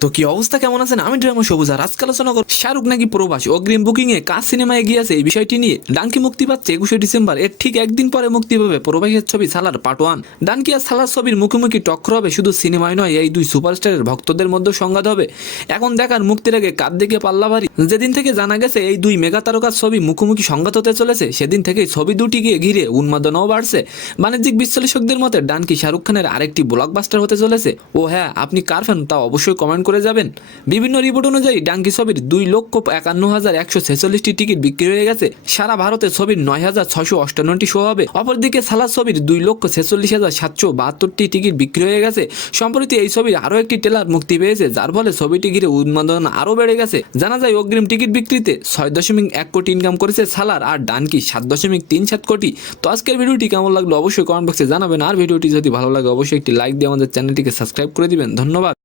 তো কি অবস্থা, কেমন আছেন? আমি ড্রামা সবুজ, আর আজকে আলোচনা করব শাহরুখ নাকি প্রবাস, অগ্রিম বুকিং এ কাজ সিনেমায় এগিয়ে আছে। এই বিষয়টি নিয়ে ডানকি মুক্তি পাচ্ছে 21শে ডিসেম্বর। এর ঠিক একদিন পরে মুক্তি পাবে প্রবাসের ছবি সালার পার্ট 1। ডানকি আর সালার ছবির মুখোমুখি টক্কর হবে শুধু সিনেমায় নয়, এই দুই সুপারস্টারের ভক্তদের মধ্যে সংঘাত হবে। এখন দেখার মুক্তির আগে কার দিকে পাল্লা ভারী। যেদিন থেকে জানা গেছে এই দুই মেগা তারকার ছবি মুখোমুখি সংঘাত হতে চলেছে, সেদিন থেকেই ছবি দুটিকে ঘিরে উন্মাদনাও বাড়ছে। বাণিজ্যিক বিশ্লেষকদের মতে ডানকি শাহরুখ খানের আরেকটি ব্লকবাস্টার হতে চলেছে। ও হ্যাঁ, আপনি কার ফ্যান তা অবশ্যই কমেন্ট করে যাবেন। বিভিন্ন রিপোর্ট অনুযায়ী ডাঙ্কি ছবির 2,51,146টি টিকিট বিক্রি হয়ে গেছে। সারা ভারতে ছবির 9,658টি শো হবে। অপরদিকে সালার ছবির 2,46,772টি টিকিট বিক্রি হয়ে গেছে। সম্প্রতি এই ছবির আরও একটি ট্রেলার মুক্তি পেয়েছে, যার ফলে ছবিটি ঘিরে উন্মাদনা আরও বেড়ে গেছে। জানা যায় অগ্রিম টিকিট বিক্রিতে 6.1 কোটি ইনকাম করেছে সালার, আর ডানকি 7.37 কোটি। তো আজকের ভিডিওটি কেমন লাগলো অবশ্যই কমেন্ট বক্সে জানাবেন। আর ভিডিওটি যদি ভালো লাগে অবশ্যই একটি লাইক দিয়ে আমাদের চ্যানেলটিকে সাবস্ক্রাইব করে দিবেন। ধন্যবাদ।